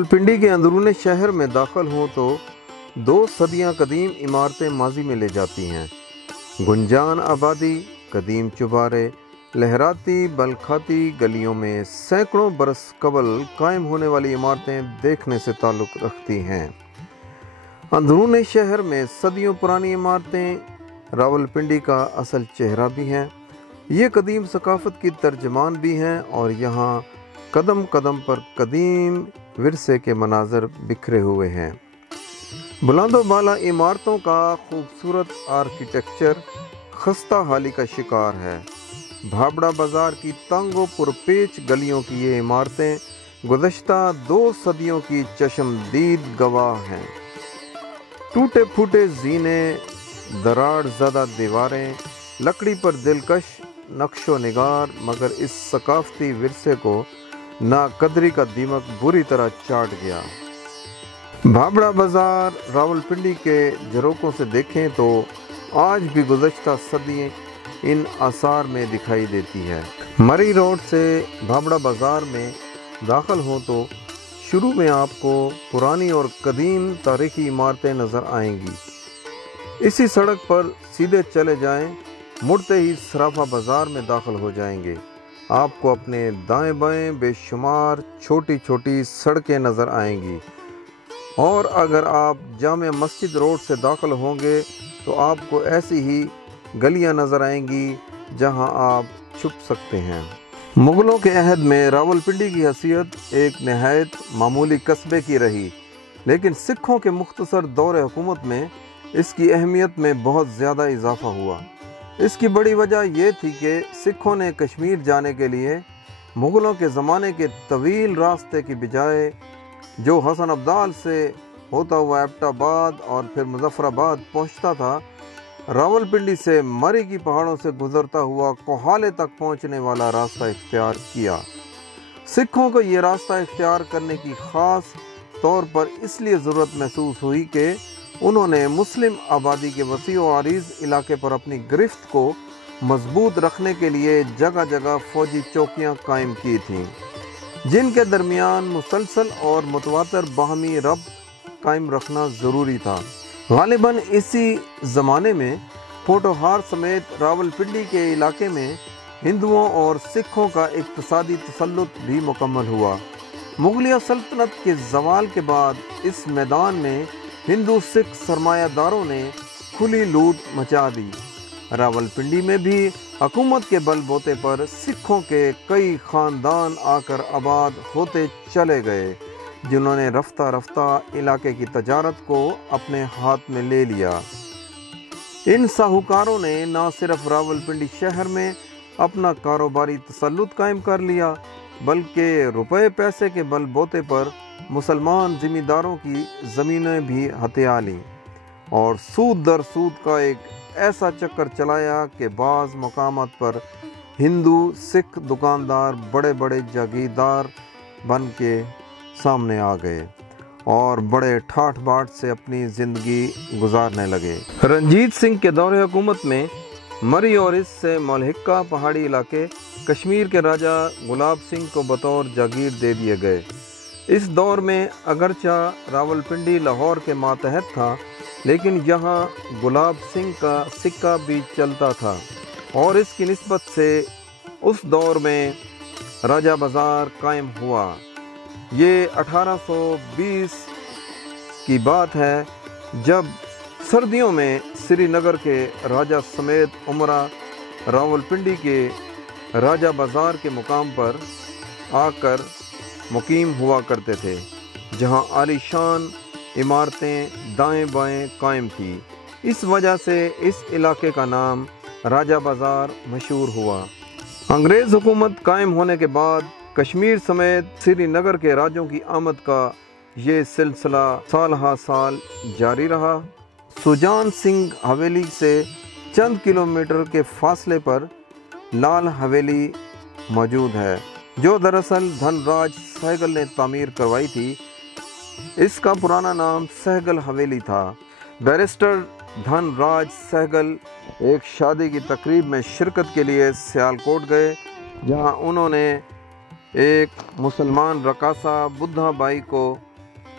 راولپنڈی کے اندرون شہر میں داخل ہوں تو 2 صدیاں قدیم عمارتیں ماضی میں لے جاتی ہیں۔ گنجان آبادی، قدیم چوبارے، لہراتی بلکھاتی گلیوں میں سینکڑوں برس قبل قائم ہونے والی عمارتیں دیکھنے سے تعلق رکھتی ہیں۔ اندرون شہر میں صدیوں پرانی عمارتیں راولپنڈی کا اصل چہرہ بھی ہیں۔ یہ قدیم ثقافت کی ترجمان بھی ہیں اور یہاں قدم قدم پر قدیم ورثے کے مناظر بکھرے ہوئے ہیں۔ بلند و بالا عمارتوں کا خوبصورت آرکیٹیکچر خستہ حالی کا شکار ہے۔ بھابڑا بازار کی تنگ و پرپیچ گلیوں کی یہ عمارتیں گزشتہ 2 صدیوں کی چشمدید گواہ ہیں۔ ٹوٹے پھوٹے زینے، دراڑ زدہ دیواریں، لکڑی پر دلکش نقش و نگار، مگر اس ثقافتی ورثے کو ناقدری کا دیمک بری طرح چاٹ گیا۔ بھابڑا بازار راولپنڈی کے جھروکوں سے دیکھیں تو آج بھی گزشتہ صدی ان آثار میں دکھائی دیتی ہے۔ مری روڈ سے بھابڑا بازار میں داخل ہوں تو شروع میں آپ کو پرانی اور قدیم تاریخی عمارتیں نظر آئیں گی۔ اسی سڑک پر سیدھے چلے جائیں، مڑتے ہی سرافہ بازار میں داخل ہو جائیں گے۔ آپ کو اپنے دائیں بائیں بے شمار چھوٹی چھوٹی سڑکیں نظر آئیں گی، اور اگر آپ جامع مسجد روڈ سے داخل ہوں گے تو آپ کو ایسی ہی گلیاں نظر آئیں گی جہاں آپ چھپ سکتے ہیں۔ مغلوں کے عہد میں راولپنڈی کی حیثیت ایک نہایت معمولی قصبے کی رہی، لیکن سکھوں کے مختصر دور حکومت میں اس کی اہمیت میں بہت زیادہ اضافہ ہوا۔ اس کی بڑی وجہ یہ تھی کہ سکھوں نے کشمیر جانے کے لیے مغلوں کے زمانے کے طویل راستے کی بجائے جو حسن ابدال سے ہوتا ہوا ایبٹ آباد اور پھر مظفر آباد پہنچتا تھا، راولپنڈی سے مری کی پہاڑوں سے گزرتا ہوا کوہالے تک پہنچنے والا راستہ اختیار کیا۔ سکھوں کو یہ راستہ اختیار کرنے کی خاص طور پر اس لیے ضرورت محسوس ہوئی کہ انہوں نے مسلم آبادی کے وسیع و عریض علاقے پر اپنی گرفت کو مضبوط رکھنے کے لیے جگہ جگہ فوجی چوکیاں قائم کی تھیں، جن کے درمیان مسلسل اور متواتر باہمی ربط قائم رکھنا ضروری تھا۔ غالباً اسی زمانے میں پوٹوہار سمیت راولپنڈی کے علاقے میں ہندوؤں اور سکھوں کا اقتصادی تسلط بھی مکمل ہوا۔ مغلیہ سلطنت کے زوال کے بعد اس میدان میں ہندو سکھ سرمایہ داروں نے کھلی لوٹ مچا دی۔ راولپنڈی میں بھی حکومت کے بل بوتے پر سکھوں کے کئی خاندان آ کر آباد ہوتے چلے گئے، جنہوں نے رفتہ رفتہ علاقے کی تجارت کو اپنے ہاتھ میں لے لیا۔ ان ساہوکاروں نے نہ صرف راولپنڈی شہر میں اپنا کاروباری تسلط قائم کر لیا، بلکہ روپے پیسے کے بل بوتے پر مسلمان ذمہ داروں کی زمینیں بھی ہتھیا لیں اور سود در سود کا ایک ایسا چکر چلایا کہ بعض مقامات پر ہندو سکھ دکاندار بڑے بڑے جاگیردار بن کے سامنے آ گئے اور بڑے ٹھاٹھ باٹھ سے اپنی زندگی گزارنے لگے۔ رنجیت سنگھ کے دور حکومت میں مری اور اس سے ملحقہ پہاڑی علاقے کشمیر کے راجہ گلاب سنگھ کو بطور جاگیر دے دیے گئے۔ اس دور میں اگرچہ راولپنڈی لاہور کے ماتحت تھا، لیکن یہاں گلاب سنگھ کا سکہ بھی چلتا تھا، اور اس کی نسبت سے اس دور میں راجہ بازار قائم ہوا۔ یہ 1820 کی بات ہے جب سردیوں میں سری نگر کے راجہ سمیت عمرہ راولپنڈی کے راجہ بازار کے مقام پر آ کر مقیم ہوا کرتے تھے، جہاں عالی شان عمارتیں دائیں بائیں قائم تھیں۔ اس وجہ سے اس علاقے کا نام راجہ بازار مشہور ہوا۔ انگریز حکومت قائم ہونے کے بعد کشمیر سمیت سری نگر کے راجوں کی آمد کا یہ سلسلہ سال ہا سال جاری رہا۔ سجان سنگھ حویلی سے چند کلومیٹر کے فاصلے پر لال حویلی موجود ہے، جو دراصل دھن راج سہگل نے تعمیر کروائی تھی۔ اس کا پرانا نام سہگل حویلی تھا۔ بیرسٹر دھن راج سہگل ایک شادی کی تقریب میں شرکت کے لیے سیالکوٹ گئے، جہاں انہوں نے ایک مسلمان رقاصہ بدھا بائی کو